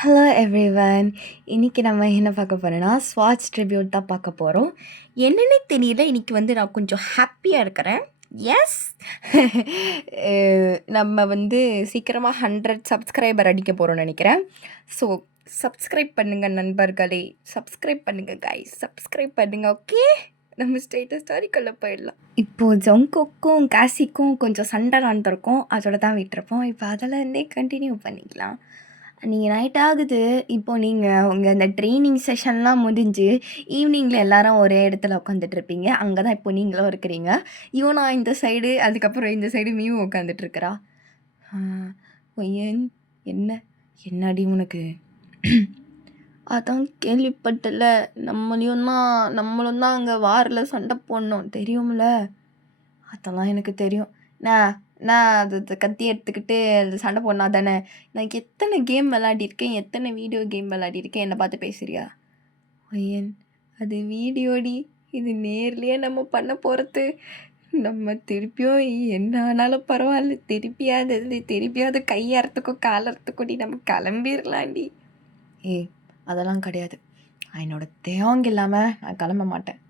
Hello everyone. இன்னைக்கு நம்ம என்ன பார்க்க போறோம்னா, ஸ்வாட்ச் ட்ரிபியூட் தான் பார்க்க போறோம். என்னன்னே தெரியல, இன்னைக்கு நான் கொஞ்சம் ஹாப்பியா இருக்கிறேன். எஸ்! நம்ம சீக்கிரமா 100 சப்ஸ்கிரைபர் அடிக்க போறோம்னு நெனைக்கிறேன். ஸோ சப்ஸ்கிரைப் பண்ணுங்க நண்பர்களே. சப்ஸ்கிரைப் பண்ணுங்க கைஸ். சப்ஸ்கிரைப் பண்ணுங்க. ஓகே? நம்ம ஸ்டேட்டஸ் ஸ்டோரிக்குள்ள போயிடலாம். இப்போ ஜங்குக்கும், காசிக்கும் கொஞ்சம் சண்டை நடந்திருக்கும். அதோட தான் விட்டுருப்போம். இப்போ அதிலேருந்தே கன்டின்யூ பண்ணிக்கலாம். நீங்கள் நைட் ஆகுது. இப்போ உங்கள் இந்த ட்ரெய்னிங் செஷன்லாம் முடிஞ்சு ஈவினிங்கில் எல்லாரும் ஒரே இடத்துல உட்காந்துட்ருப்பீங்க. அங்கே தான் இப்போ நீங்களும் இருக்கிறீங்க. யுவனா இந்த சைடு, அதுக்கப்புறம் இந்த சைடு மியூ உட்காந்துட்ருக்கிறா. ஒய்யன் என்ன என்னடி உனக்கு? அதான் கேள்விப்பட்டல, நம்மளும் தான் அங்கே வாரில் சண்டை போடணும் தெரியும்ல? அதெல்லாம் எனக்கு தெரியும். நான் நான் அது கத்தி எடுத்துக்கிட்டு அது சண்டை போடனா தானே. நான் எத்தனை கேம் விளையாடிருக்கேன், எத்தனை வீடியோ கேம் விளையாடிருக்கேன். என்னை பார்த்து பேசுறியா? ஐயன், அது வீடியோடி. இது நேர்லயே நம்ம பண்ண போகிறது. நம்ம திருப்பியும் என்ன ஆனாலும் பரவாயில்ல, திருப்பியாவது கையறத்துக்கோ காலறத்துக்கோடி நம்ம கிளம்பிடலாண்டி. ஏய், அதெல்லாம் கிடையாது. என்னோட தேவங்க இல்லாமல் நான் கிளம்ப மாட்டேன்.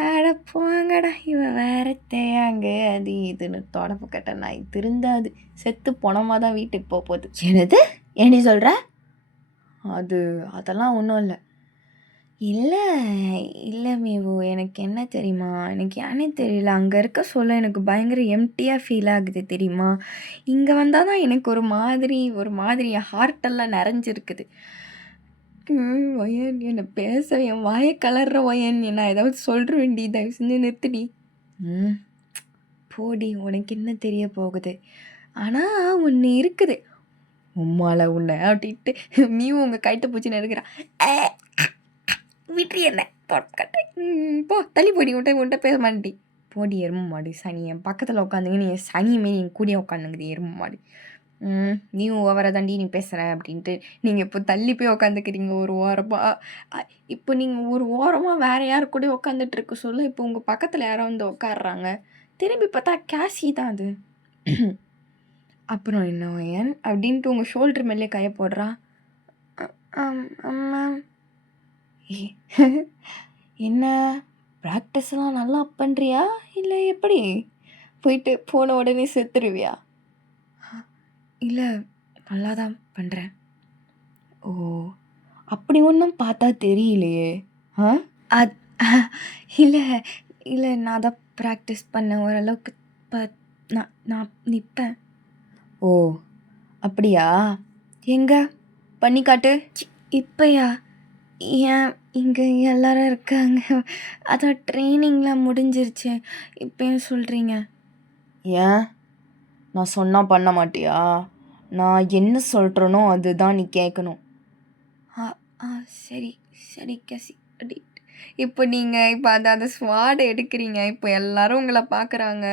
அட போங்கடா, இவன் வேற தேயாங்க அது இதுன்னு தொடப்பு கட்ட நாய் திருந்தாது. செத்து போனமாக தான் வீட்டுக்கு போக போகுது. என்னது ஏண்டி சொல்கிற? அதெல்லாம் ஒன்றும் இல்லை. இல்லை இல்லை மீவு, எனக்கு என்ன தெரியுமா, எனக்கு ஏன்னே தெரியல. அங்கே இருக்க சொல்ல எனக்கு பயங்கர எம்டியாக ஃபீல் ஆகுது தெரியுமா. இங்கே வந்தால் தான் எனக்கு ஒரு மாதிரி என் ஹார்ட்டெல்லாம் நிறைஞ்சிருக்குது. ஒயன் என்னை பேச என் வாயை கலர்ற ஒயன், நான் ஏதாவது சொல்கிறேன்டி, தயவு செஞ்சு நிறுத்துடி. போடி, உனக்கு என்ன தெரிய போகுது. ஆனால் ஒன்று இருக்குது, உம்மால உன்னை அப்படின்ட்டு மியூ உங்கள் கைட்டு பூச்சின்னு இருக்கிறான். விட்ரி என்ன கட்டை போ, தள்ளி போடி. உன்ட்ட பேச மாட்டேடி. போடி எரும மாடு சனி. என் பக்கத்தில் உட்காந்துங்க நீ சனியுமே நீ கூடிய உட்காந்துங்குது எரும மாடு. நீ ஓவரா தாண்டி நீ பேசுகிற அப்படின்ட்டு நீங்கள் இப்போ தள்ளி போய் உட்காந்துக்கிறீங்க ஒரு ஓரமாக. இப்போ நீங்கள் ஒரு ஓரமாக வேறு யார் கூட உட்காந்துட்ருக்க சொல்ல, இப்போ உங்கள் பக்கத்தில் யாரோ உட்காடுறாங்க. திரும்பி பார்த்தா கேசி தான் அது. அப்புறம் என்ன ஏன் அப்படின்ட்டு உங்கள் ஷோல்டர் மேலே கையை போடுறா. அம்மா என்ன ப்ராக்டிஸ்லாம் நல்லா பண்ணுறியா இல்லை எப்படி? போயிட்டு போன உடனே செத்துருவியா? இல்லை, நல்லா தான் பண்ணுறேன். ஓ, அப்படி ஒன்றும் பார்த்தா தெரியலையே. அது இல்லை இல்லை, நான் தான் ப்ராக்டிஸ் பண்ணேன் ஓரளவுக்கு. நான் நிற்பேன். ஓ அப்படியா? எங்க பண்ணி காட்டு. இப்போயா? ஏன் இங்கே எல்லாரும் இருக்காங்க, அதான் ட்ரைனிங்லாம் முடிஞ்சிருச்சு, இப்போயும் சொல்கிறீங்க? ஏன் நான் சொன்னால் பண்ண மாட்டியா? நான் என்ன சொல்கிறேனோ அதுதான் நீ கேட்கணும். சரி சரி கசி அப்படி. இப்போ நீங்கள் அந்த ஸ்வாடை எடுக்கிறீங்க. இப்போ எல்லாரும் உங்களை பார்க்குறாங்க.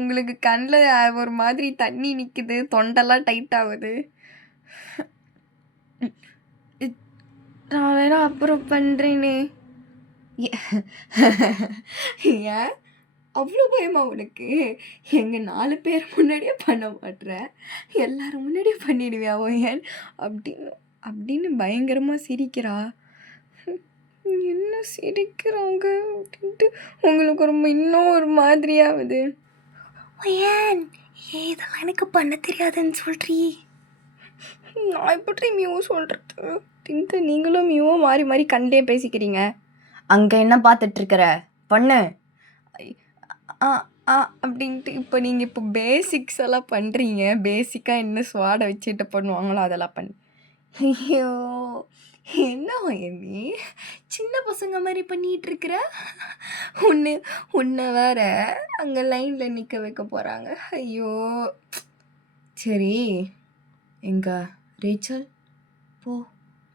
உங்களுக்கு கண்ணில் ஒரு மாதிரி தண்ணி நிற்குது, தொண்டெல்லாம் டைட் ஆகுது. நான் வேணா அப்புறம் பண்ணுறேனே. ஏன் அவ்வளோ பயமா உனக்கு? எங்கள் 4 பேர் முன்னாடியே பண்ண மாட்ற, எல்லாரும் முன்னாடியே பண்ணிடுவியாவோ ஏன் அப்படின்னு பயங்கரமாக சிரிக்கிறா. என்ன சிரிக்கிறாங்க அப்படின்ட்டு உங்களுக்கு இன்னும் ஒரு மாதிரியாகுது. ஏன் இதெல்லாம் எனக்கு பண்ண தெரியாதுன்னு சொல்கிறீ? நான் எப்படி மியூ சொல்கிறது? தின்ட்டு நீங்களும் மியூவும் மாறி மாறி கண்டே பேசிக்கிறீங்க. அங்கே என்ன பார்த்துட்ருக்குற பண்ணு அப்படின்ட்டு. இப்போ பேசிக்ஸ் எல்லாம் பண்ணுறீங்க. பேசிக்காக என்ன ஸ்வாடை வச்சுட்டு பண்ணுவாங்களோ அதெல்லாம் பண்ணு. ஐயோ, என்ன நீ சின்ன பசங்க மாதிரி பண்ணிகிட்ருக்குற? உன்னை வேற அங்கே லைனில் நிற்க வைக்க போகிறாங்க. ஐயோ, சரி எங்க ரேச்சல்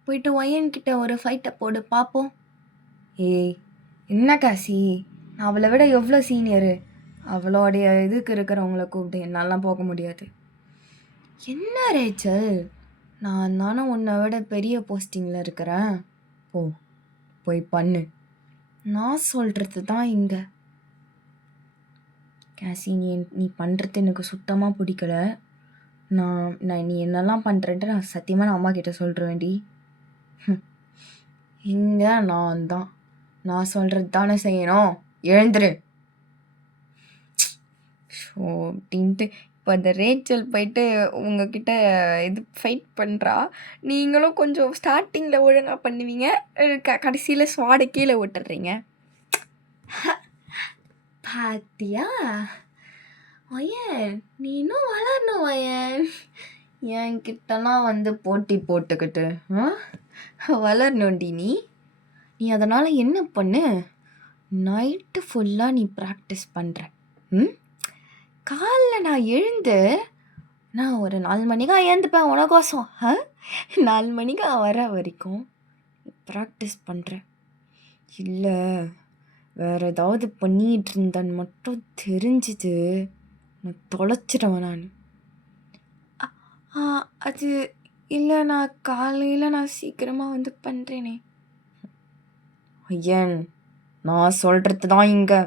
போயிட்டு ஒயன்கிட்ட ஒரு ஃபைட்டை போடு பார்ப்போம். ஏய் என்ன காசி, நான் அவளை விட எவ்வளோ சீனியரு. அவளோடைய இதுக்கு இருக்கிறவங்கள கூப்பிட்டு என்னாலாம் போக முடியாது. என்ன ரேச்சல், நான் தானே உன்னை விட பெரிய போஸ்டிங்கில் இருக்கிறேன். போய் பண்ணு. நான் சொல்கிறது தான் இங்கே. காசி, நீ பண்ணுறது எனக்கு சுத்தமாக பிடிக்கல. நான் நீ என்னெல்லாம் பண்ணுறேன்ட்டு நான் சத்தியமாக நான் அம்மா கிட்ட சொல்கிறேன்டி. இங்கே நான் சொல்கிறது தானே செய்யணும், எழுந்துரு ஷோ அப்படின்ட்டு. இப்போ அந்த ரேச்சல் போயிட்டு உங்ககிட்ட ஃபைட் பண்ணுறா. நீங்களும் கொஞ்சம் ஸ்டார்டிங்கில் ஒழுங்காக பண்ணுவீங்க, கடைசியில் ஸ்வாடை கீழே விட்டுறீங்க. பாத்தியா ஒயன், நீ இன்னும் வளரணும் ஒயன். என்கிட்டலாம் போட்டி போட்டுக்கிட்டு வளரணும்டி நீ அதனால் என்ன பண்ணு, நைட்டு ஃபுல்லாக நீ ப்ராக்டிஸ் பண்ணுற. காலைல நான் எழுந்து நான் ஒரு 4 மணிக்கா எழுந்துப்பேன் உனக்கோசம். 4 மணிக்கா வர வரைக்கும் ப்ராக்டிஸ் பண்ணுறேன். இல்லை வேறு ஏதாவது பண்ணிகிட்டு இருந்தேன்னு மட்டும் தெரிஞ்சுது நான் தொலைச்சிடுவேன் நான். அது இல்லை, நான் காலையில் நான் சீக்கிரமாக பண்ணுறேனே. ஐயன், நான் சொல்கிறது தான் இங்கே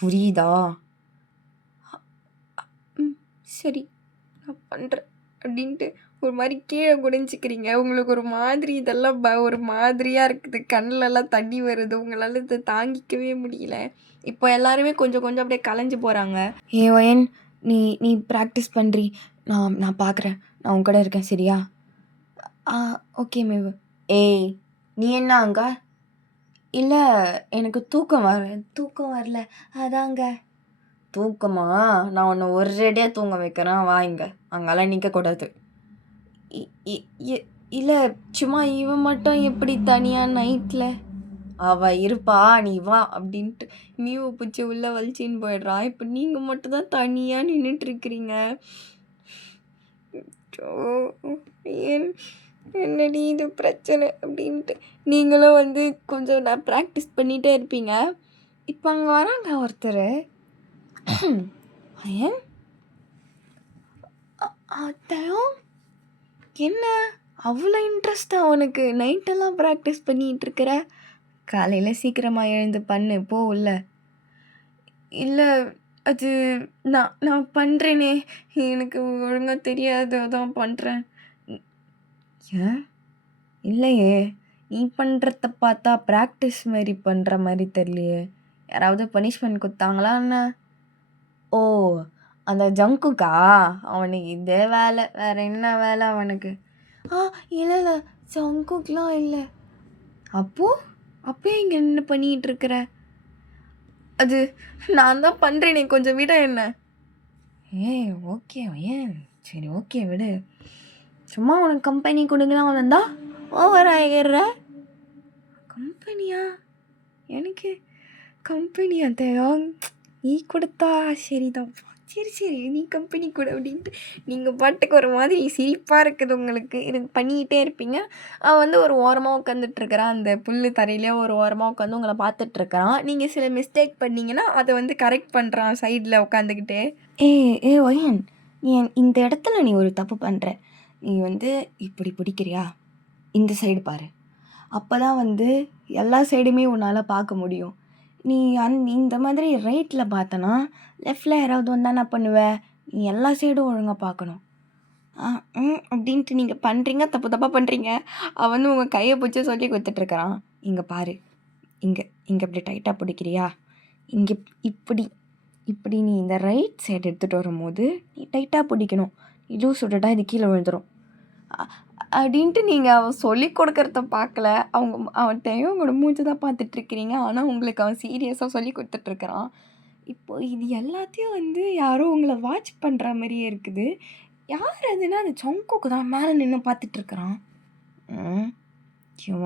புரியுதா? சரி நான் பண்ணுறேன் அப்படின்ட்டு ஒரு மாதிரி கீழே குடிஞ்சிக்கிறீங்க. உங்களுக்கு ஒரு மாதிரி இதெல்லாம் ஒரு மாதிரியாக இருக்குது, கண்ணிலலாம் தண்ணி வருது, உங்களால் இதை தாங்கிக்கவே முடியல. இப்போ எல்லாருமே கொஞ்சம் கொஞ்சம் அப்படியே கலைஞ்சு போகிறாங்க. ஒயன், நீ ப்ராக்டிஸ் பண்ணுறி, நான் பார்க்குறேன், நான் உன் கூட இருக்கேன் சரியா? ஓகே மேவ். ஏய் நீ என்ன அங்க? இல்லை எனக்கு தூக்கம் வரல அதாங்க. தூக்கமா? நான் உன்னை ஒரேடியாக தூங்க வைக்கிறேன், வா இங்கே. அங்கெல்லாம் நிற்கக்கூடாது. இல்லை சும்மா இவன் மட்டும் எப்படி தனியாக நைட்டில்? அவள் இருப்பா, நீ வா அப்படின்ட்டு மீவை பிடிச்சி உள்ளே வலிச்சின்னு போயிடுறா. இப்போ நீங்கள் மட்டும் தான் தனியாக நின்றுட்டுருக்கிறீங்க. என்னடி இது பிரச்சனை அப்படின்ட்டு நீங்களும் கொஞ்சம் நான் ப்ராக்டிஸ் பண்ணிகிட்டே இருப்பீங்க. இப்போ அங்கே வராங்க ஒருத்தர். ஐயன் அத்தையும் என்ன அவ்வளோ இன்ட்ரெஸ்டா உனக்கு? நைட்டெல்லாம் ப்ராக்டிஸ் பண்ணிகிட்டு இருக்கிற, காலையில் சீக்கிரமாக எழுந்து பண்ணு போ உள்ள. இல்லை அது நான் பண்ணுறேனே, எனக்கு ஒழுங்காக தெரியாது, அதான் பண்ணுறேன். ஏன் இல்லையே, நீ பண்ணுறத பார்த்தா ப்ராக்டிஸ் மாதிரி பண்ணுற மாதிரி தெரியலையே. யாராவது பனிஷ்மெண்ட் கொடுத்தாங்களா என்ன? ஓ அந்த ஜங்குக்கா? அவனுக்கு இதே வேலை, வேறு என்ன வேலை அவனுக்கு? இல்லை ஜங்குக்கெலாம் இல்லை. அப்போ இங்கே என்ன பண்ணிகிட்டு இருக்கிற? அது நான் தான் பண்ணுறேனே, கொஞ்சம் விட என்ன. ஓகே ஏன் சரி ஓகே விடு. சும்மா உனக்கு கம்பெனி கொடுங்கலாம் வந்தா ஓவர் ஆகிடுற. கம்பெனியா? எனக்கு கம்பெனியா தேவா? நீ கொடுத்தா சரிதான், சரி நீ கம்பெனி கொடு அப்படின்ட்டு நீங்கள் பாட்டுக்கு ஒரு மாதிரி சிரிப்பாக இருக்குது உங்களுக்கு. இது பண்ணிக்கிட்டே இருப்பீங்க. அவன் ஒரு ஓரமாக உட்காந்துட்ருக்கிறான், அந்த புல் தரையிலே ஒரு ஓரமாக உட்காந்து உங்களை பார்த்துட்ருக்கிறான். நீங்கள் சில மிஸ்டேக் பண்ணிங்கன்னா அதை கரெக்ட் பண்ணுறான் சைடில் உட்காந்துக்கிட்டு. ஒயன், நீ இந்த இடத்துல நீ ஒரு தப்பு பண்ணுற. நீ இப்படி பிடிக்கிறியா, இந்த சைடு பாரு, அப்போ தான் எல்லா சைடுமே உன்னால் பார்க்க முடியும். நீ இந்த மாதிரி ரைட்டில் பார்த்தனா லெஃப்டில் யாராவது வந்தால் என்ன பண்ணுவேன்? நீ எல்லா சைடும் ஒழுங்காக பார்க்கணும். அப்படின்ட்டு நீங்கள் பண்ணுறீங்க, தப்பாக பண்ணுறீங்க. அவன் உங்கள் கையை பிடிச்சி சொல்லி கொடுத்துட்ருக்குறான். இங்கே பாரு, இங்கே இப்படி டைட்டாக பிடிக்கிறியா, இங்கே இப்படி நீ இந்த ரைட் சைடு எடுத்துகிட்டு வரும்போது நீ டைட்டாக பிடிக்கணும். நீ லூஸ் விட்டுட்டா இது கீழே விழுந்துடும் அப்படின்ட்டு நீங்கள் அவன் சொல்லி கொடுக்குறத பார்க்கல. அவன்கிட்டையும் உங்களோட மூஞ்சி தான் பார்த்துட்ருக்கிறீங்க. ஆனால் உங்களுக்கு அவன் சீரியஸாக சொல்லி கொடுத்துட்ருக்குறான். இப்போது இது எல்லாத்தையும் யாரோ உங்களை வாட்ச் பண்ணுற மாதிரியே இருக்குது. யார் அதுன்னா அது ஜங்குக்கு தான் மேலே நின்று பார்த்துட்ருக்குறான்.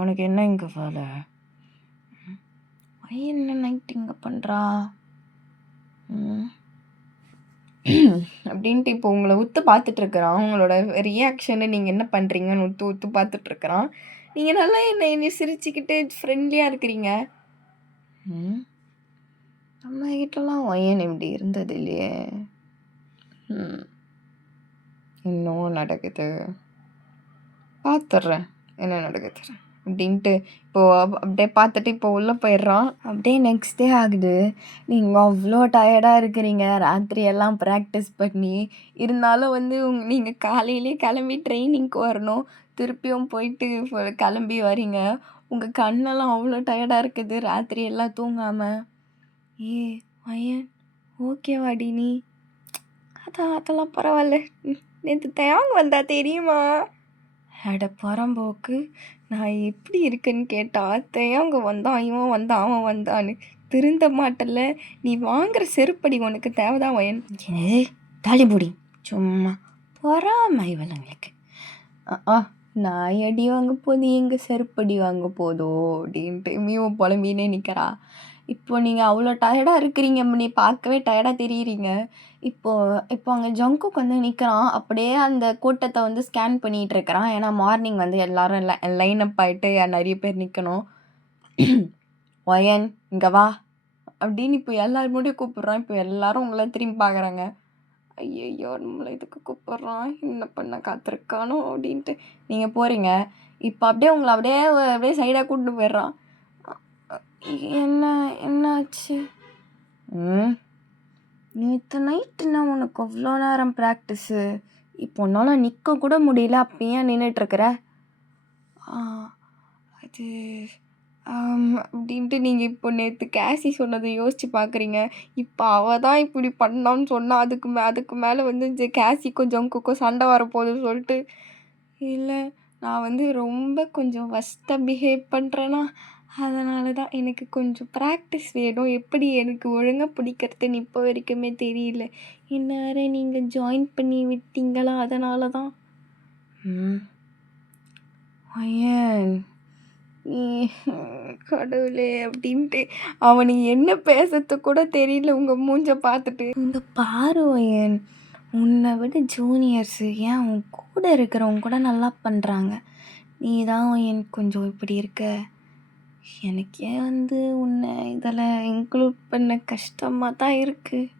உனக்கு என்ன இங்கே வேலை? என்ன நைட் இங்கே பண்ணுறா அப்படின்ட்டு இப்போ உங்களை உத்து பார்த்துட்ருக்குறான். உங்களோட ரியாக்ஷனை நீங்கள் என்ன பண்ணுறீங்கன்னு உத்து பார்த்துட்ருக்குறான். நீங்கள் நல்லா என்னை சிரிச்சுக்கிட்டு ஃப்ரெண்ட்லியாக இருக்கிறீங்க. நம்ம கிட்டலாம் ஒயன் இப்படி இருந்தது இல்லையே. இன்னும் நடக்குது, பார்த்துட்றேன் என்ன நடக்குது. அப்படின்ட்டு இப்போது அப்படியே பார்த்துட்டு இப்போ உள்ளே போயிடுறான். அப்படியே நெக்ஸ்ட் டே ஆகுது. நீங்கள் அவ்வளோ டயர்டாக இருக்கிறீங்க ராத்திரி எல்லாம் ப்ராக்டிஸ் பண்ணி. இருந்தாலும் வந்து நீங்கள் காலையிலே கிளம்பி ட்ரெயினிங்க்கு வரணும். திருப்பியும் போயிட்டு கிளம்பி வரீங்க. உங்கள் கண்ணெல்லாம் அவ்வளோ டயர்டாக இருக்குது ராத்திரி எல்லாம் தூங்காமல். ஏ பையன் ஓகேவாடி நீ? அதெல்லாம் பரவாயில்ல. நேற்று தேங்க வந்தா தெரியுமா? அட புறம்போக்கு, நான் எப்படி இருக்கேன்னு கேட்டா தேங்க வந்தான், இவன் வந்தான், அவன் வந்தான்னு. திருந்த மாட்டல்ல. நீ வாங்குற செருப்படி உனக்கு தேவைதான் வயன். என்னது தாலிபுடி? சும்மா பொறாமை இவளுங்களுக்கு. நான் அடி வாங்க போது எங்கே செருப்படி வாங்க போதோ அப்படின்ட்டு மீவும் புலம்பினே நிற்கிறா. இப்போ நீங்கள் அவ்வளோ டயர்டாக இருக்கிறீங்க. நீ பார்க்கவே டயர்டாக தெரியுறீங்க. இப்போ அங்கே ஜங்குக் வந்து நிற்கிறான். அப்படியே அந்த கூட்டத்தை வந்து ஸ்கேன் பண்ணிகிட்டு இருக்கிறான். ஏன்னா மார்னிங் வந்து எல்லாரும் லைன் அப் ஆகிட்டு நிறைய பேர் நிற்கணும். ஒயன் இங்கே வா அப்படின்னு இப்போ எல்லாரும் முன்னாடியும் கூப்பிட்றான். இப்போ எல்லாரும் உங்களை திரும்பி பார்க்குறாங்க. ஐயையோ நம்மளை இதுக்கு கூப்பிட்றான், என்ன பண்ண காத்திருக்கானோ அப்படின்ட்டு நீங்கள் போகிறீங்க. இப்போ அப்படியே உங்களை அப்படியே சைடாக கூப்பிட்டு போயிடுறான். என்னாச்சு? நேற்று நைட்டுன்னா உனக்கு அவ்வளோ நேரம் ப்ராக்டிஸு. இப்போ உன்னால் நிற்க கூட முடியல, அப்பயே நின்றுட்டுருக்குற. அது அப்படின்ட்டு நீங்கள் இப்போ நேற்று கேசி சொன்னதை யோசித்து பார்க்குறீங்க. இப்போ அவள் தான் இப்படி பண்ணான்னு சொன்னால் அதுக்கு மேலே வந்து கேசிக்கும் ஜங்குக்கும் சண்டை வரப்போகுதுன்னு சொல்லிட்டு. இல்லை, நான் வந்து ரொம்ப கொஞ்சம் ஒஸ்ட்டாக பிஹேவ் பண்ணுறேன்னா அதனால தான் எனக்கு கொஞ்சம் ப்ராக்டிஸ் வேணும். எப்படி எனக்கு ஒழுங்காக பிடிக்கிறதுன்னு இப்போ வரைக்குமே தெரியல. என்ன வேறு நீங்கள் ஜாயின் பண்ணி விட்டீங்களா? அதனால தான். ஐயன் கடவுளே அப்படின்ட்டு அவனுக்கு என்ன பேசுறது கூட தெரியல. உங்கள் மூஞ்ச பார்த்துட்டு இந்த பாரு ஐயன், உன்னை விட ஜூனியர்ஸு ஏன் உன் கூட இருக்கிறவங்க கூட நல்லா பண்ணுறாங்க. நீ தான் ஐயன் கொஞ்சம் இப்படி இருக்க. எனக்கே வந்து உன்னை இதில் இன்க்ளூட் பண்ண கஷ்டமாக தான் இருக்குது.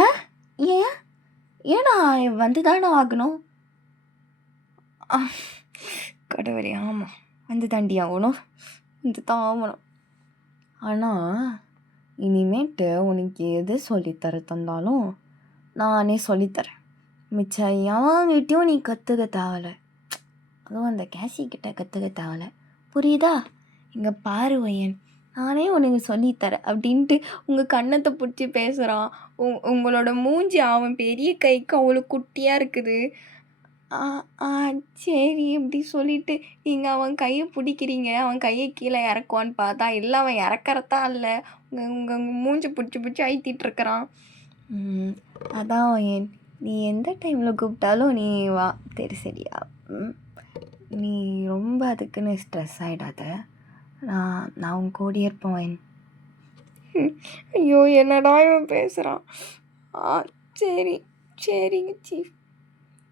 ஏன் ஏன் ஏன்னா வந்து தானே ஆகணும். கடவுளே, ஆமாம் வந்து தாண்டி ஆகணும், வந்து தான் ஆகணும். ஆனால் இனிமேட்டு உனக்கு எது சொல்லித்தர தந்தாலும் நானே சொல்லித்தரேன். மிச்சம் யாங்கிட்டையும் நீ கற்றுக்க தேவலை. அதுவும் அந்த கேசிக்கிட்ட கற்றுக்க தேவலை, புரியுதா? இங்கே பாரு வையன், நானே உனக்கு சொல்லித்தரேன் அப்படின்ட்டு உங்கள் கன்னத்தை பிடிச்சி பேசுகிறான். உங்களோட மூஞ்சி அவன் பெரிய கைக்கு அவ்வளோ குட்டியாக இருக்குது. சரி இப்படி சொல்லிவிட்டு நீங்கள் அவன் கையை பிடிக்கிறீங்க. அவன் கையை கீழே இறக்குவான்னு பார்த்தா இல்லை, அவன் இறக்கறதா இல்லை, உங்கள் மூஞ்சி பிடிச்சி அழுத்திட்டுருக்கிறான். அதான் வையன், நீ எந்த டைமில் கூப்பிட்டாலும் நீ வா. சரியா? நீ ரொம்ப அதுக்குன்னு ஸ்ட்ரெஸ் ஆகிடாத. நான் உன் கூடயே இருப்பேன் வையன். ஐயோ என்னடா இவன் பேசுகிறான். சரிங்க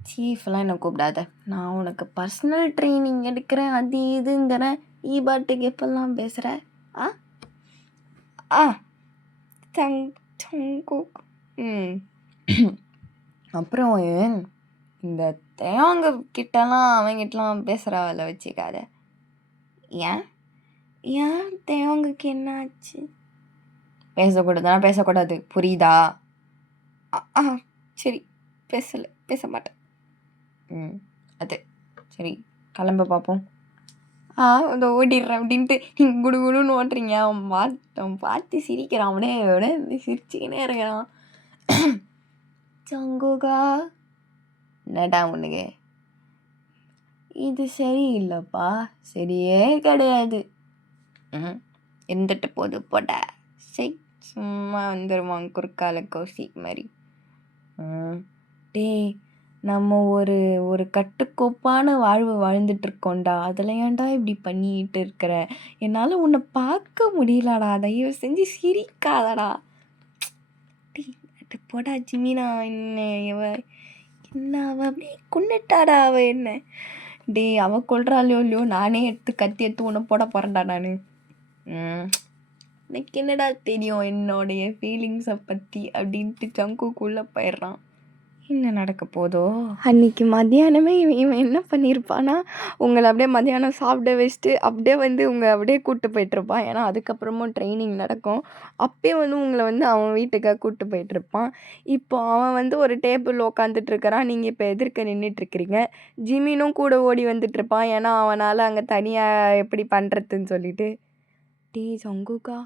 சீஃப்லாம் என்னை கூப்பிடாத. நான் உனக்கு பர்சனல் ட்ரைனிங் எடுக்கிறேன், அது இதுங்கிறேன். பாட்டுக்கு எப்பெல்லாம் பேசுகிற? ஜங்குக். அப்புறம் இந்த தேங்க கிட்டலாம் அவங்கிட்டலாம் பேசுகிற வேலை வச்சுக்காத. ஏன் தேவங்களுக்கு என்ன ஆச்சு? பேசக்கூடாது, புரியுதா? சரி, பேச மாட்டேன். அது சரி, கிளம்ப பார்ப்போம். அதை ஓடிடுறேன் அப்படின்ட்டு நீங்கள் குடுகுடுன்னு ஓட்டுறீங்க. அவன் பார்த்து சிரிக்கிறான். அவனே சிரிச்சுக்கினே இருக்கிறான். ஜங்குகா, என்னடா உனக்கு இது சரியில்லைப்பா, சரியே கிடையாது. இருந்துட்டு போது போட. சரி, சும்மா வந்துடுவான் குறுக்கால கௌசிக் மாதிரி. டேய், நம்ம ஒரு கட்டுக்கோப்பான வாழ்வு வாழ்ந்துட்டுருக்கோண்டா. அதில் ஏன்டா இப்படி பண்ணிக்கிட்டு இருக்கிற? என்னால் உன்னை பார்க்க முடியலடா, தயவு செஞ்சு சிரிக்காதடா. டேய் போடா ஜிமினா. என்ன அவள் அப்படி கொண்டுட்டாடா அவள் என்ன? டேய், அவள் கொள்றாளோ இல்லையோ, நானே கத்தி எடுத்து உன்னை போட போகிறேன்டா நான். எனக்கு என்னடா தெரியும் என்னோடைய ஃபீலிங்ஸை பற்றி அப்படின்ட்டு ஜங்குக்குள்ளே போயிடுறான். என்ன நடக்க போதோ? அன்னைக்கு மத்தியானமே இவன் என்ன பண்ணியிருப்பான்னா, உங்கள அப்படியே மத்தியானம் சாப்பிட வச்சுட்டு, அப்படியே வந்து அப்படியே கூட்டு போயிட்டுருப்பான். ஏன்னா, அதுக்கப்புறமும் ட்ரெய்னிங் நடக்கும். அப்பயே வந்து உங்கள வந்து அவன் வீட்டுக்கு கூட்டு போயிட்டுருப்பான். இப்போ அவன் வந்து ஒரு டேபிள்ல உட்காந்துட்டுருக்கிறான். நீங்க இப்போ எதிர்க்க நின்னுட்டுருக்கிறீங்க. ஜிமினும் கூட ஓடி வந்துட்டுருப்பான். ஏன்னா, அவனால அங்க தனியா எப்படி பண்றதுன்னு சொல்லிட்டு. டேய் ஜங்குகா,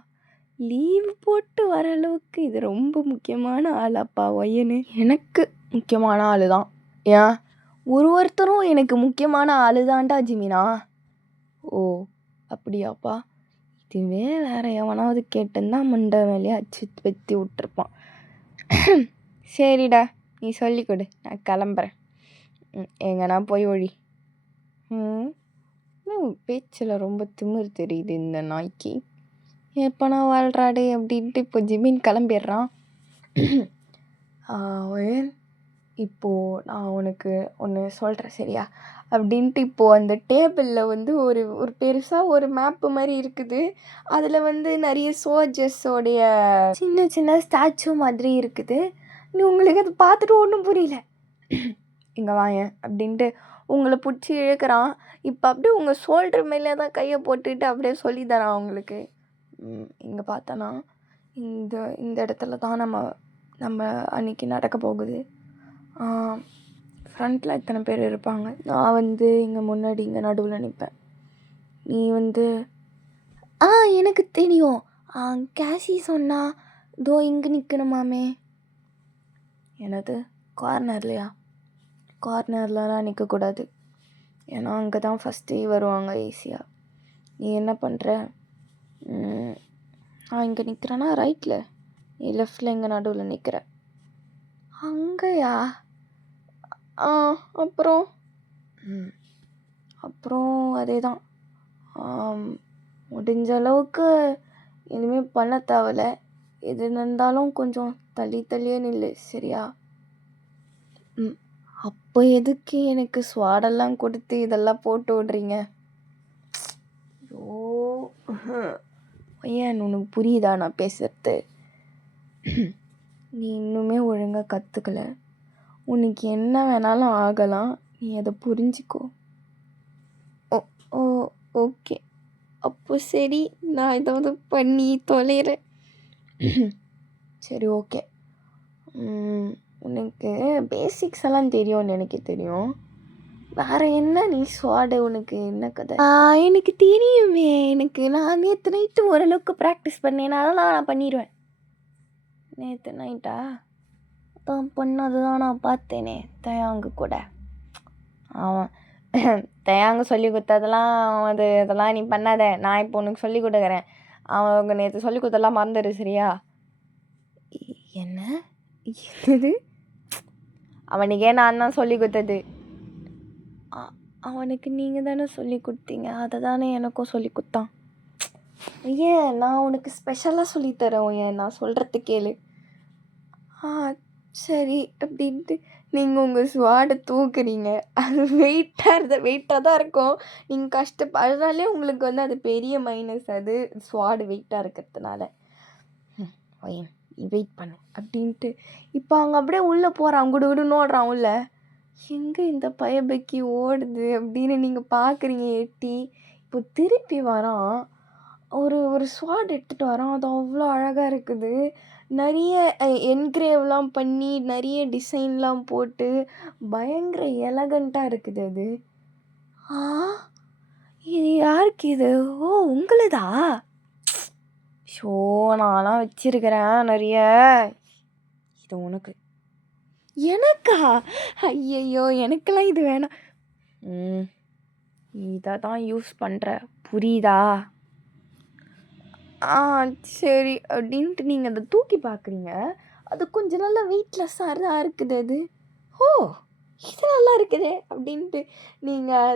லீவு போட்டு வர அளவுக்கு இது ரொம்ப முக்கியமான ஆளாப்பா ஒயனு. எனக்கு முக்கியமான ஆளு தான். ஏன் ஒருத்தரும் எனக்கு முக்கியமான ஆளு தான்டா ஜிமினா. ஓ அப்படியாப்பா. இதுவே வேற எவனாவது கேட்டுன்னா மண்டை மேலேயே அச்சு வெத்தி விட்டுருப்பான். சரிடா, நீ சொல்லி கொடு, நான் கிளம்புறேன். எங்கன்னா போய் ஒழி. பேச்சில் ரொம்ப திமிரு தெரியுது இந்த நாய்க்கு. எப்போ நான் வாழ்றாடு அப்படின்ட்டு இப்போ ஜிமின் கிளம்பிடுறான். இப்போது நான் உனக்கு ஒன்று சொல்கிறேன் சரியா அப்படின்ட்டு இப்போது அந்த டேபிளில் வந்து ஒரு ஒரு பெருசாக ஒரு மேப்பு மாதிரி இருக்குது. அதில் வந்து நிறைய சோல்ஜர்ஸோடைய சின்ன சின்ன ஸ்டாச்சு மாதிரி இருக்குது. உங்களுக்கு அது பார்த்துட்டு ஒன்றும் புரியல. இங்கே வாங்க அப்படின்ட்டு உங்களை பிடிச்சி இழுக்கிறான். இப்போ அப்படியே உங்கள் ஷோல்டர் மேலே தான் கையை போட்டுட்டு அப்படியே சொல்லி தரான் அவங்களுக்கு. இங்கே பார்த்தோன்னா இந்த இந்த இடத்துல தான் நம்ம அன்றைக்கி நடக்க போகுது. ஃப்ரண்ட்டில் எத்தனை பேர் இருப்பாங்க. நான் வந்து இங்கே முன்னாடி இங்கே நடுவில் நிற்பேன். நீ வந்து எனக்கு தெரியும். கேஷி சொன்னா தோ இங்கே நிற்கணுமாமே. என்னது கார்னர்லையா? கார்னர்லலாம் நிற்கக்கூடாது. ஏன்னா அங்கே தான் ஃபஸ்ட்டே வருவாங்க ஈஸியாக. நீ என்ன பண்ணுற? நான் இங்கே நிற்கிறேன்னா ரைட்டில், நீ லெஃப்டில் இங்கே நடுவில் நிற்கிற. அங்கேயா? அப்புறம் அப்புறம் அதே தான். முடிஞ்ச அளவுக்கு எதுவுமே பண்ண தேவையில்ல. எது இருந்தாலும் கொஞ்சம் தள்ளியே நில்லு சரியா? அப்போ எதுக்கு எனக்கு ஸ்வாடெல்லாம் கொடுத்து இதெல்லாம் போட்டு விட்றீங்க? ஐயோ, ஏன் உனக்கு புரியுதா நான் பேசுகிறது? நீ இன்னுமே ஒழுங்காக கற்றுக்கல. உனக்கு என்ன வேணாலும் ஆகலாம். நீ அதை புரிஞ்சிக்கோ. ஓகே, அப்போ சரி, நான் ஏதாவது பண்ணி தொலைகிறேன். சரி ஓகே. உனக்கு பேசிக்ஸ் எல்லாம் தெரியும்னு எனக்கு தெரியும். வேறு என்ன நீ ஸ்வாடு உனக்கு என்ன கதை? எனக்கு தெரியுமே. நான் நேற்று நைட்டு ஓரளவுக்கு ப்ராக்டிஸ் பண்ணேனால நான் பண்ணிடுவேன். நேற்று நைட்டா? அதான் பண்ணது தான் நான் பார்த்தேனே தயாங்கு கூட. அவன் தயாங்கு சொல்லி கொடுத்ததெல்லாம் அதெல்லாம் நீ பண்ணாத. நான் இப்போ உனக்கு சொல்லி கொடுக்குறேன். அவங்க நேற்று சொல்லி கொடுத்ததெல்லாம் மறந்துடு சரியா? என்னது? அவனுக்கே நான் தான் சொல்லி கொடுத்தது. அவனுக்கு நீங்கள் தானே சொல்லி கொடுத்தீங்க. அதை தானே எனக்கும் சொல்லி கொடுத்தான். ஏன் நான் உனக்கு ஸ்பெஷலாக சொல்லித்தரேன். நான் சொல்கிறது கேளு. சரி அப்படின்ட்டு நீங்கள் உங்கள் ஸ்வாடை தூக்குறீங்க. அது வெயிட்டாக தான் இருக்கும். நீங்கள் அதனாலே உங்களுக்கு வந்து அது பெரிய மைனஸ். அது ஸ்வாடு வெயிட்டாக இருக்கிறதுனால. வெயிட் பண்ணு அப்படின்ட்டு இப்போ அங்கே அப்படியே உள்ளே போகிறான். குடுன்னு ஓடுறான் உள்ளே. எங்கே இந்த பயபக்கி ஓடுது அப்படின்னு நீங்கள் பார்க்குறீங்க எட்டி. இப்போ திருப்பி வரான். ஒரு ஸ்வாட் எடுத்துகிட்டு வரான். அது அவ்வளோ அழகாக இருக்குது. நிறைய என்கிரேவ்லாம் பண்ணி நிறைய டிசைன்லாம் போட்டு பயங்கர எலகண்ட்டாக இருக்குது அது. இது யாருக்கு இது? ஓ உங்களுதா? ஷோ, நான்லாம் வச்சிருக்கிறேன் நிறைய. இது உனக்கு. எனக்கா? ஐயையோ, எனக்கெல்லாம் இது வேணாம். இதை தான் யூஸ் பண்ணுற, புரியுதா? சரி அப்படின்ட்டு நீங்கள் அதை தூக்கி பார்க்குறீங்க. அது கொஞ்சம் நல்லா வெயிட்லெஸ்ஸாக இருக்குது அது. ஓ, இது நல்லா இருக்குதே அப்படின்ட்டு நீங்கள்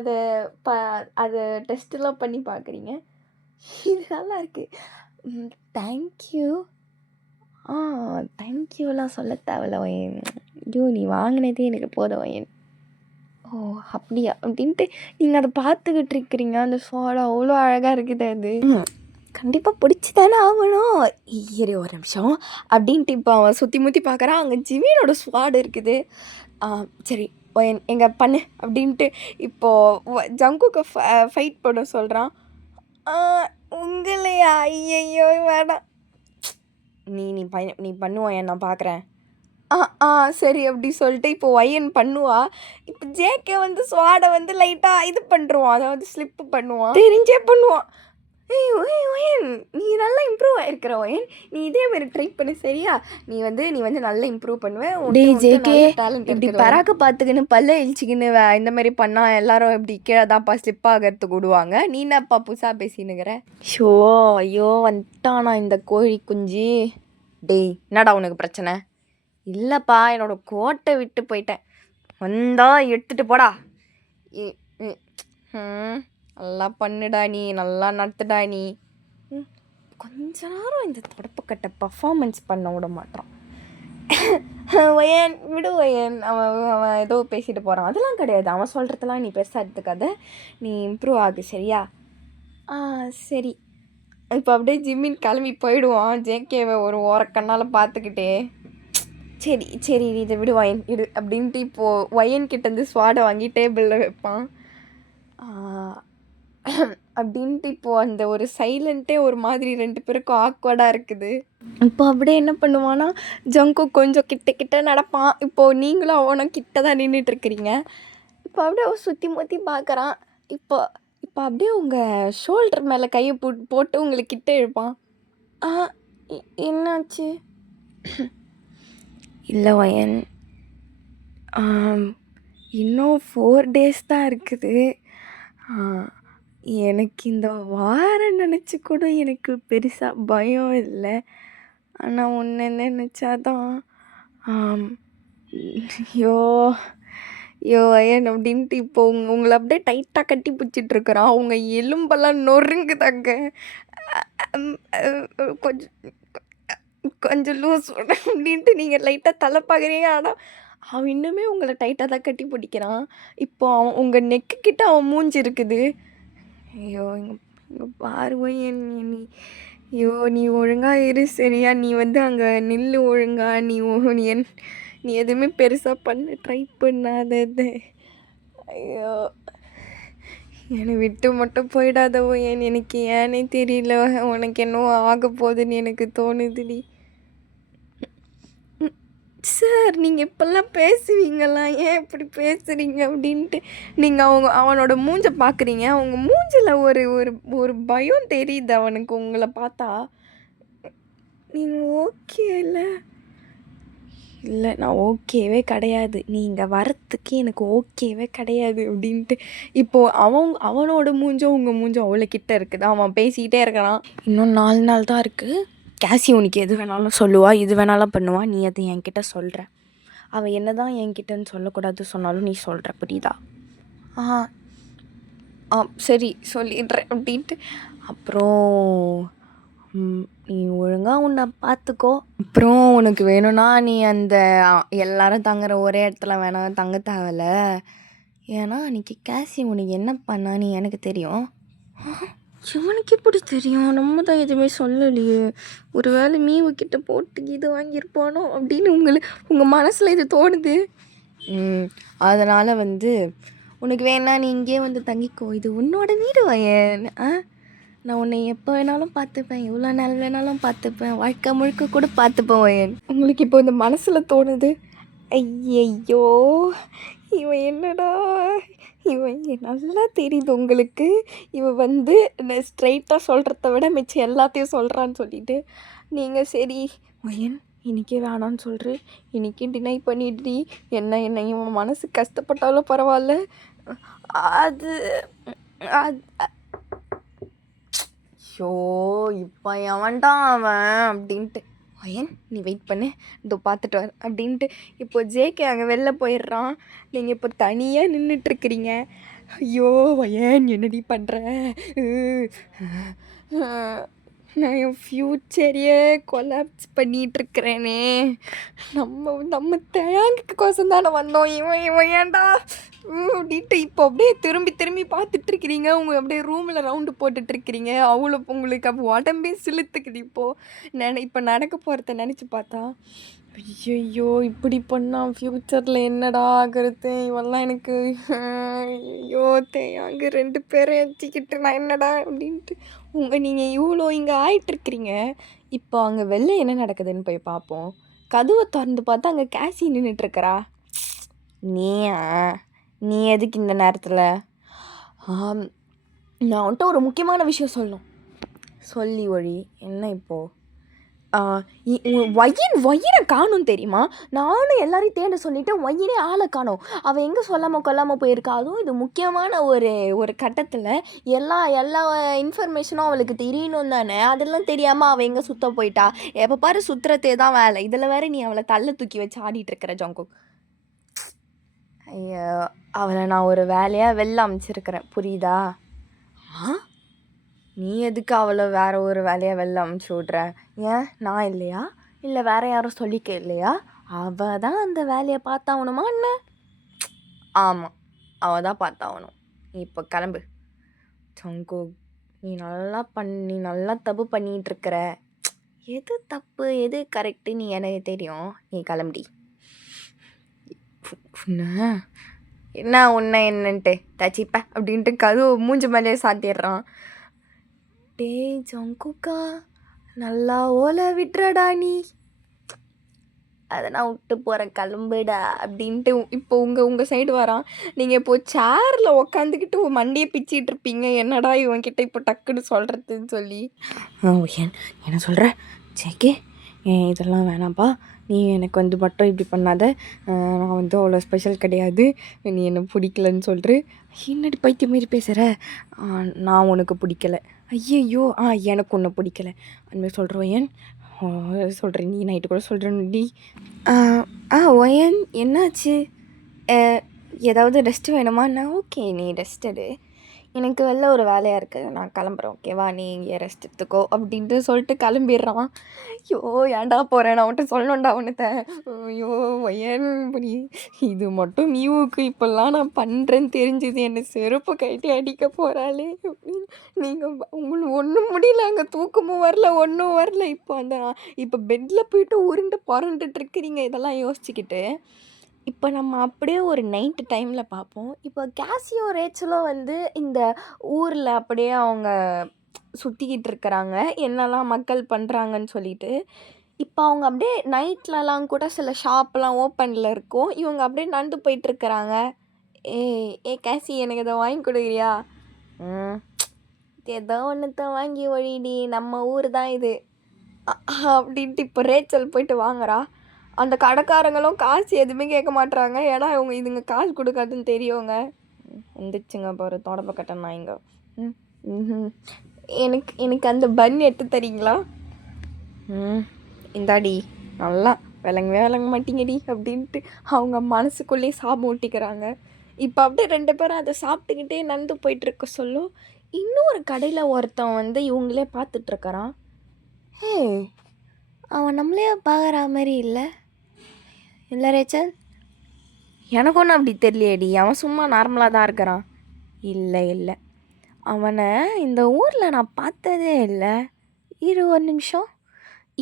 அதை டெஸ்ட்டெல்லாம் பண்ணி பார்க்குறீங்க. இது நல்லா இருக்குது. தேங்க்யூ. தேங்க்யூலாம் சொல்ல தேவையில்ல ஒயன். ஐயோ, நீ வாங்கினதே எனக்கு போதும் ஒயன். ஓ அப்படியா அப்படின்ட்டு நீங்கள் அதை பார்த்துக்கிட்டு இருக்கிறீங்க. அந்த சோளம் அவ்வளோ அழகாக இருக்குது அது. கண்டிப்பாக பிடிச்சி தானே ஆகணும். இரு ஒரு நிமிஷம் அப்படின்ட்டு இப்போ அவன் சுற்றி முற்றி பார்க்குறான். அங்கே ஜிமினோட ஸ்குவாட் இருக்குது. சரி எங்க பண்ணு அப்படின்ட்டு இப்போது ஜங்குக்கு ஃபைட் பண்ண சொல்கிறான். உங்களையா? ஐயையோ வேணாம். நீ நீ நீ பண்ணுவான் நான் பார்க்குறேன். ஆ சரி அப்படி சொல்லிட்டு இப்போ ஒயன் பண்ணுவா. இப்போ ஜேகே வந்து ஸ்வாடை வந்து லைட்டாக இது பண்ணுருவான், அதாவது ஸ்லிப்பு பண்ணுவான், தெரிஞ்சே பண்ணுவான். ஏய் ஒய் ஒயன், நீ நல்லா இம்ப்ரூவ் ஆகிருக்கிற ஒயன். நீ இதே மாதிரி ட்ரை பண்ணு சரியா? நீ வந்து நல்லா இம்ப்ரூவ் பண்ணுவேன். டேய் ஜேகே, இப்படி பராக்க பார்த்துக்கின்னு பல்ல இழிச்சிக்கின்னு இந்த மாதிரி பண்ணால் எல்லாரும் இப்படி கீழே தான்ப்பா ஸ்லிப் ஆகிறதுக்கு விடுவாங்க. நீ என்னப்பா புதுசாக பேசினுங்கிற? ஷோ ஐயோ வந்துட்டானா இந்த கோழி குஞ்சு. டேய் என்னடா உனக்கு பிரச்சனை? இல்லைப்பா என்னோட கோட்டை விட்டு போயிட்டேன். வந்தா எடுத்துகிட்டு போடா. நல்லா பண்ணுடா நீ, நல்லா நடத்துடா நீ. கொஞ்ச நேரம் இந்த தொடப்பக்கட்டை பர்ஃபார்மன்ஸ் பண்ண விட மாட்டான். ஒயன் விடு ஒயன், அவன் ஏதோ பேசிட்டு போகிறான். அதெல்லாம் கிடையாது, அவன் சொல்கிறதெல்லாம் நீ பெருசாக எடுத்துக்காத. நீ இம்ப்ரூவ் ஆகு சரியா? சரி. இப்போ அப்படியே ஜிம்மின் கிளம்பி போயிடுவான். ஜேகேவை ஒரு ஓரக்கண்ணால் பார்த்துக்கிட்டே. சரி சரி இதை விடு ஒயன் இடு அப்படின்ட்டு இப்போது ஒயன் கிட்டேருந்து ஸ்வாடை வாங்கி டேபிளில் வைப்பான். அப்படின்ட்டு இப்போது அந்த ஒரு சைலண்ட்டே ஒரு மாதிரி 2 பேருக்கும் ஆக்வர்டாக இருக்குது. இப்போ அப்படியே என்ன பண்ணுவான்னா, ஜங்கு கொஞ்சம் கிட்ட நடப்பான். இப்போது நீங்களும் அவனும் கிட்ட தான் நின்றுட்டுருக்கிறீங்க. இப்போ அப்படியே சுற்றி முற்றி பார்க்குறான். இப்போ அப்படியே உங்கள் ஷோல்டர் மேலே கையை போட்டு உங்களுக்கு கிட்ட இழுப்பான். என்னாச்சு? இல்லை ஒயன், இன்னும் 4 days தான் இருக்குது. எனக்கு இந்த வாரம் நினச்சி கூட எனக்கு பெருசாக பயம் இல்லை. ஆனால் ஒன்று நினச்சாதான் ஐயோ ஒயன் அப்படின்ட்டு இப்போ உங்களை அப்படியே டைட்டாக கட்டி பிடிச்சிட்ருக்குறான். அவங்க எலும்பெல்லாம் நொறுங்குதாங்க. கொஞ்சம் லூஸ் அப்படின்ட்டு நீங்கள் லைட்டாக தலை பார்க்குறீங்க. ஆனால் அவன் இன்னுமே உங்களை டைட்டாக தான் கட்டி பிடிக்கிறான். இப்போ அவன் உங்கள் நெக்கு கிட்ட அவன் மூஞ்சி இருக்குது. ஐயோ இங்கே பாருவோம் நீ. ஐயோ நீ ஒழுங்காக இரு சரியா? நீ வந்து அங்கே நில்லு ஒழுங்கா. நீ எதுவுமே பெருசாக பண்ண ட்ரை பண்ணாதது. ஐயோ என்னை விட்டு மட்டும் போயிடாதவோ எனக்கு ஏன்னே தெரியல. உனக்கு என்னவோ ஆக போகுதுன்னு எனக்கு தோணுதுடி. சார் நீங்கள் இப்போல்லாம் பேசுவீங்களா? ஏன் இப்படி பேசுகிறீங்க அப்படின்ட்டு நீங்கள் அவனோட மூஞ்சை பார்க்குறீங்க. அவங்க மூஞ்சில் ஒரு ஒரு ஒரு பயம் தெரியுது அவனுக்கு உங்களை பார்த்தா. நீங்கள் ஓகே இல்லை நான் ஓகேவே கிடையாது. நீங்கள் வரத்துக்கு எனக்கு ஓகேவே கிடையாது அப்படின்ட்டு இப்போது அவனோட மூஞ்சும் உங்கள் மூஞ்சும் அவ்வளோ கிட்ட இருக்குது. அவன் பேசிக்கிட்டே இருக்கிறான். இன்னும் 4 நாள் தான் இருக்குது. கேசி உனக்கு எது வேணாலும் சொல்லுவா, இது வேணாலும் பண்ணுவா. நீ அது என்கிட்ட சொல்கிற. அவள் என்ன தான் என்கிட்டன்னு சொல்லக்கூடாது சொன்னாலும் நீ சொல்கிற, புரியுதா? சரி சொல்லிடுறேன் அப்படின்ட்டு அப்புறம் நீ ஒழுங்காக உன்னை பார்த்துக்கோ. அப்புறம் உனக்கு வேணும்னா நீ அந்த எல்லாரும் தங்குற ஒரே இடத்துல வேணாம் தங்க தேவையில்ல. ஏன்னா அன்றைக்கி கேசி உனக்கு என்ன பண்ணான்னு எனக்கு தெரியும். இவனுக்கு எப்படி தெரியும்? நம்ம தான் எதுவுமே சொல்லலையே. ஒரு வேளை மீவுக்கிட்ட போட்டு இது வாங்கியிருப்பானோ அப்படின்னு உங்கள் மனசில் இது தோணுது. அதனால் வந்து உனக்கு வேணா நீ இங்கே வந்து தங்கிக்கோ. இது உன்னோட வீடு வயன். நான் உன்னை எப்போ வேணாலும் பார்த்துப்பேன், எவ்வளோ நாள் வேணாலும் பார்த்துப்பேன், வாழ்க்கை முழுக்க கூட பார்த்துப்பேன் வயன். உங்களுக்கு இப்போ இந்த மனசில் தோணுது. ஐயையோ இவன் என்னடா, இவன் நல்லா தெரியுது உங்களுக்கு. இவன் வந்து ஸ்ட்ரைட்டாக சொல்கிறத விட மிச்சம் எல்லாத்தையும் சொல்கிறான்னு சொல்லிட்டு நீங்கள் சரி வயன் இன்றைக்கே வேணான்னு சொல்கிறேன், இன்றைக்கி டினை பண்ணிடுடி. என்ன இவன் மனசு கஷ்டப்பட்டாலும் பரவாயில்ல. அது ஷோ இப்போ எவன்டான் அவன் அப்படின்ட்டு. வயன் நீ வெயிட் பண்ணு, இதோ பார்த்துட்டு வர அப்படின்ட்டு இப்போ ஜேகே அங்கே வெளில போயிடுறான். நீங்கள் இப்போ தனியாக நின்றுட்டுருக்கிறீங்க. ஐயோ வயன் என்னடி பண்ணுற? நான் என் ஃப்யூச்சரையே கொலாப்ஸ் பண்ணிகிட்ருக்கிறேனே. நம்ம தேங்காய்க்கு கோசம் தானே வந்தோம். இவன் ஏன்டா அப்படின்ட்டு இப்போ அப்படியே திரும்பி திரும்பி பார்த்துட்ருக்கிறீங்க. அப்படியே ரூமில் ரவுண்டு போட்டுட்ருக்கிறீங்க. அவ்வளோ உங்களுக்கு அப்போ உடம்பே சிலுத்துக்குது இப்போது. இப்போ நடக்க போகிறத நினச்சி பார்த்தா ஐயையோ! இப்படி பண்ணா ஃப்யூச்சரில் என்னடா ஆகுறது? இவன்லாம் எனக்கு ஐயோ! தேயாங்கு 2 பேரையும் வச்சுக்கிட்டு நான் என்னடா அப்படின்ட்டு நீங்கள் இவ்வளோ இங்கே ஆயிட்டிருக்கிறீங்க. இப்போ அங்கே வெளில என்ன நடக்குதுன்னு போய் பார்ப்போம். கதவை திறந்து பார்த்தா அங்கே கேசி நின்றுட்டுருக்கிறா. நீயா? நீ எதுக்கு இந்த நேரத்தில்? நான் வந்துட்டு ஒரு முக்கியமான விஷயம் சொல்லணும். சொல்லி ஒழி. என்ன இப்போது? ஒய்யனை காணும் தெரியுமா? நானும் எல்லாரையும் தேட சொல்லிவிட்டு ஒய்யனே ஆளை காணோம். அவள் எங்கே சொல்லாமல் கொல்லாமல் போயிருக்கா. அதுவும் இது முக்கியமான ஒரு கட்டத்தில் எல்லா இன்ஃபர்மேஷனும் அவளுக்கு தெரியணும் தானே. அதெல்லாம் தெரியாமல் அவள் எங்கே சுற்ற போயிட்டா. எப்போ பாரு சுற்றுறதே தான் வேலை. இதில் வேறு நீ அவளை தள்ள தூக்கி வச்சு ஆடிட்டுருக்கிற ஜங்கு. ஐயோ, அவளை நான் ஒரு வேலையாக வெளில அமைச்சிருக்கிறேன், புரியுதா? நீ எதுக்கு அவளை வேறு ஒரு வேலையை வெளில அமுச்சு விட்ற? ஏன் நான் இல்லையா? இல்லை வேறு யாரும் சொல்லிக்க இல்லையா? அவள் தான் அந்த வேலையை பார்த்தாகணுமா என்ன? ஆமாம், அவள் தான் பார்த்தாகணும். நீ இப்போ கிளம்பு ஜங்கு. நீ நல்லா தப்பு பண்ணிகிட்ருக்கிற. எது தப்பு எது கரெக்டுன்னு எனக்கு தெரியும். நீ கிளம்புடி. என்ன உன்னை என்னன்ட்டு தச்சிப்ப அப்படின்ட்டு கதவு மூஞ்சி மேலே சாத்திடுறான். டேய் ஜங்குக்கா, நல்லா ஓலை விட்டுறடா நீ. அதை நான் விட்டு போகிறேன், கிளம்புடா அப்படின்ட்டு இப்போ உங்கள் சைடு வரான். நீங்கள் இப்போது சேரில் உக்காந்துக்கிட்டு மண்டியை பிச்சிட்டு இருப்பீங்க. என்னடா இவன்கிட்ட இப்போ டக்குன்னு சொல்கிறதுன்னு சொல்லி. என்ன சொல்கிற சேக்கே? இதெல்லாம் வேணாம்ப்பா. நீ எனக்கு மட்டும் இப்படி பண்ணாத. நான் அவ்வளோ ஸ்பெஷல் கிடையாது. நீ என்னை பிடிக்கலன்னு சொல்கிற. என்னடி பைத்தியம் மாரி பேசுகிற? நான் உனக்கு பிடிக்கல. ஐயையோ! எனக்கு ஒன்று பிடிக்கல அந்தமாதிரி சொல்கிற ஒயன். சொல்கிறேன், நீ நைட்டு கூட சொல்கிறேன்டி. ஒயன் என்னாச்சு? ஏதாவது ரெஸ்ட்டு வேணுமா? நான் ஓகே, நீ ரெஸ்ட் எடு. எனக்கு வெளில ஒரு வேலையாக இருக்குது, நான் கிளம்புறேன், ஓகேவா? நீ இங்கே ரெஸ்ட் எடுத்துக்கோ அப்படின்ட்டு சொல்லிட்டு கிளம்பிடுறான். ஐயோ, ஏன்டா போகிறேன்? நான் அவன்கிட்ட சொல்லணும்டா அவனுத்த. ஐயோ ஒயன், இப்படி இது மட்டும் மியூவுக்கு இப்போல்லாம் நான் பண்ணுறேன்னு தெரிஞ்சுது. என்னை செருப்பு கட்டி அடிக்க போகிறாளே அப்படின்னு. உங்களுக்கு ஒன்றும் முடியல, அங்கே தூக்கமும் வரல, ஒன்றும் வரல. இப்போ பெட்டில் போயிட்டு உருண்டு புரண்டுட்டு இருக்கிறீங்க. இதெல்லாம் யோசிச்சுக்கிட்டு இப்போ நம்ம அப்படியே ஒரு நைட்டு டைமில் பார்ப்போம். இப்போ கேசியும் ரேச்சலும் இந்த ஊரில் அப்படியே அவங்க சுற்றிக்கிட்டு இருக்கிறாங்க, என்னெல்லாம் மக்கள் பண்ணுறாங்கன்னு சொல்லிட்டு. இப்போ அவங்க அப்படியே நைட்லலாம் கூட சில ஷாப்லாம் ஓப்பனில் இருக்கும். இவங்க அப்படியே நடந்து போயிட்டுருக்குறாங்க. கேசி, எனக்கு இதை வாங்கி கொடுக்குறியா? ஏதோ ஒன்றுத்த வாங்கி ஒழிடி, நம்ம ஊர் தான் இது அப்படின்ட்டு இப்போ ரேச்சல் போயிட்டு வாங்குறா. அந்த கடைக்காரங்களும் காசு எதுவுமே கேட்க மாட்டுறாங்க. ஏன்னா இதுங்க காசு கொடுக்காதுன்னு தெரியுங்க. வந்துச்சுங்க பாரு தொடப்ப கட்டணா இங்கே. எனக்கு அந்த பன் எடுத்து தரீங்களா? இந்தாடி, நல்லா விளங்க மாட்டீங்கடி அப்படின்ட்டு அவங்க மனசுக்குள்ளேயே சாபம் ஊட்டிக்கிறாங்க. இப்போ அப்படியே 2 பேரும் அதை சாப்பிட்டுக்கிட்டே நடந்து போயிட்டுருக்க சொல்லும். இன்னொரு கடையில் ஒருத்தன் இவங்களே பார்த்துட்ருக்கறான். அவன் நம்மளே பார்க்குற மாதிரி இல்லை ரேச்சல்? எனக்கு ஒன்றும் அப்படி தெரியலையேடி. அவன் சும்மா நார்மலாக தான் இருக்கிறான். இல்லை, அவனை இந்த ஊரில் நான் பார்த்ததே இல்லை. ஒரு நிமிஷம்.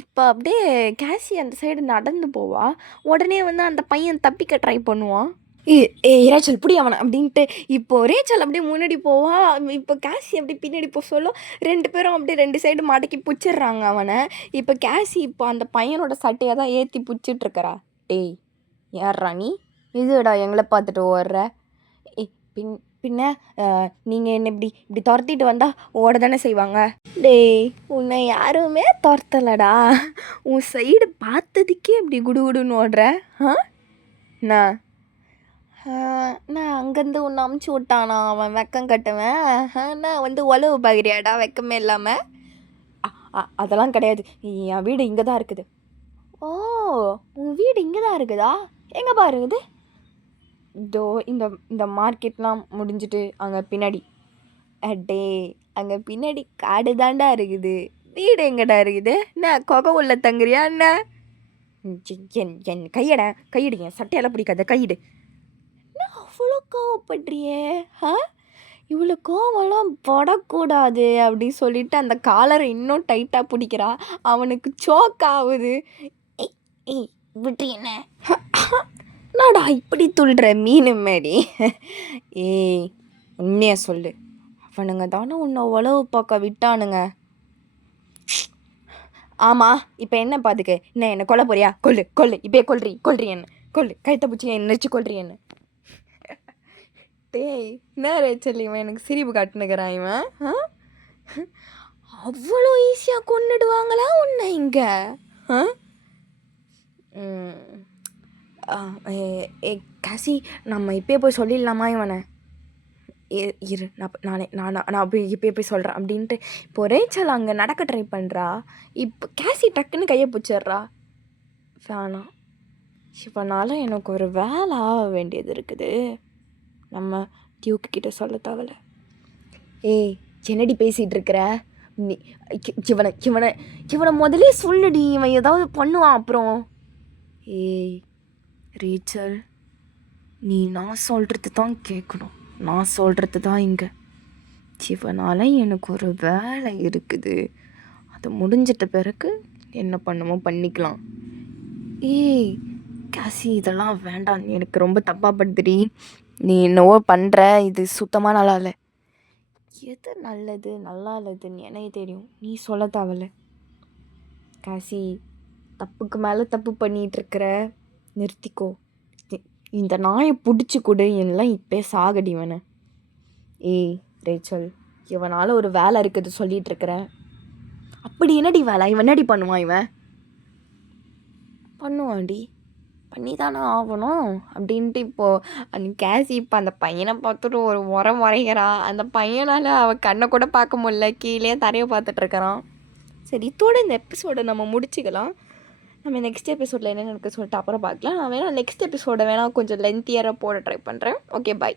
இப்போ அப்படியே கேசி அந்த சைடு நடந்து போவா. உடனே அந்த பையன் தப்பிக்க ட்ரை பண்ணுவான். ரேச்சல் பிடி அவனை அப்படின்ட்டு. இப்போது ரேச்சல் அப்படியே முன்னாடி போவா. இப்போ கேசி அப்படி பின்னாடி போக சொல்லும். 2 பேரும் அப்படியே 2 சைடு மடக்கி பிடிச்சிடுறாங்க அவனை. இப்போ கேசி இப்போ அந்த பையனோட சட்டையை தான் ஏற்றி பிடிச்சிட்ருக்கிறா. டேய், யார்ரா நீ? இதுடா எங்களை பார்த்துட்டு ஓடுற? பின்ன நீங்கள் என்ன இப்படி துரத்திட்டு வந்தால் ஓட தானே செய்வாங்க. டேய், உன்னை யாருமே துரத்தலடா. உன் சைடு பார்த்ததுக்கே இப்படி குடுகுடுன்னு ஓடுற. நான் அங்கேருந்து உன்னை அமுச்சு விட்டானா அவன் வெக்கம் கட்டுவேன். நான் உழவு பார்க்குறியாடா வெக்கமே இல்லாமல்? அதெல்லாம் கிடையாது, என் வீடு இங்கே தான் இருக்குது. ஓ, உன் வீடு இங்கே தான் இருக்குதா? எங்கே பாருங்குது? இதோ இந்த மார்க்கெட்லாம் முடிஞ்சிட்டு அங்கே பின்னாடி. அடே, அங்கே பின்னாடி காடு தாண்டா இருக்குது. வீடு எங்கடா இருக்குது? என்ன கொகை உள்ள தங்குறியா என்ன? என் கையட கையிடு, என் சட்டையெல்லாம் பிடிக்காத கையிடு. என்ன அவ்வளோ கோவப்படுறியே? இவ்வளோ கோவம்லாம் படக்கூடாது அப்படின்னு சொல்லிட்டு அந்த காலரை இன்னும் டைட்டாக பிடிக்கிறா. அவனுக்கு சோக் ஆகுது. ஏய் ஏய் விட்டு என்ன? என்னடா இப்படி துள்ளுற மீன் மாரி? ஏய் உண்மையா சொல்லு, அவனுங்க தானே உன்னை உளவு பார்க்க விட்டானுங்க. ஆமாம், இப்போ என்ன பாத்துக்க? என்ன கொல்ல போறியா? கொல்லு கொல்லு, இப்பயே கொல்றி என்ன, கொல்லு, கழுத்தை பிடிச்சி என்ன நெரிச்சு கொல்றி என்ன. டேய் என்ன ரேச்சல், இவன் எனக்கு சிரிப்பு காட்டுனுக்கிறான் இவன். அவ்வளோ ஈஸியாக கொன்னுடுவாங்களா உன்னை இங்கே? ஏ காசி, நம்ம இப்பயே போய் சொல்லிடலாமா இவனை? இரு, நான் போய் இப்பயே போய் சொல்கிறேன் அப்படின்ட்டு. இப்போ ரேச்சல் அங்கே நடக்க ட்ரை பண்ணுறா. இப்போ கேசி டக்குன்னு கையை பிடிச்சிட்றா. வேணாம், இவனால எனக்கு ஒரு வேலை ஆக வேண்டியது இருக்குது. நம்ம டியூக்கு கிட்ட சொல்ல தேவையில்ல. ஏய் என்னடி பேசிகிட்டு இருக்கிற நீ? இவனை இவனை இவனை முதலே சொல்லுடி, இவன் ஏதாவது பண்ணுவான் அப்புறம். ஏய் ரேச்சல், நீ நான் சொல்கிறது தான் கேட்கணும், நான் சொல்கிறது தான் இங்கே. இவனால் எனக்கு ஒரு வேலை இருக்குது, அது முடிஞ்சிட்ட பிறகு என்ன பண்ணுமோ பண்ணிக்கலாம். ஏய் காசி, இதெல்லாம் வேண்டாம், எனக்கு ரொம்ப தப்பாக படுத்துடி. நீ என்னவோ பண்ணுற, இது சுத்தமாக நல்லா இல்லை. எது நல்லது நல்லா இல்லதுன்னு எனக்கு தெரியும், நீ சொல்ல தேவையில்ல. காசி, தப்புக்கு மேலே தப்பு பண்ணிகிட்ருக்கிற, நிறுத்திக்கோ. இந்த நாயை பிடிச்சி கொடு, எல்லாம் இப்போ சாகடி இவனை. ஏய் ரேச்சல், இவனால் ஒரு வேலை இருக்குது சொல்லிகிட்டு இருக்கிற. அப்படி என்னடி வேலை? இவன் என்னடி பண்ணுவான்? இவன் பண்ணுவான்டி, பண்ணி தானே ஆகணும் அப்படின்ட்டு. இப்போது அந்த கேசி இப்போ அந்த பையனை பார்த்துட்டு ஒரு உரம் வரைகிறா. அந்த பையனால் அவள் கண்ணை கூட பார்க்க முடியல, கீழே தரையை பார்த்துட்ருக்கிறான். சரி, இதோட இந்த எபிசோடை நம்ம முடிச்சுக்கலாம். நம்ம நெக்ஸ்ட் எபிசோடில் என்ன நடக்குது சொல்லிட்டு அப்புறம் பார்க்கலாம். நான் வேணால் நெக்ஸ்ட் எபிசோடை வேணால் கொஞ்சம் லென்த்தியராக போட ட்ரை பண்ணுறேன். ஓகே, பாய்.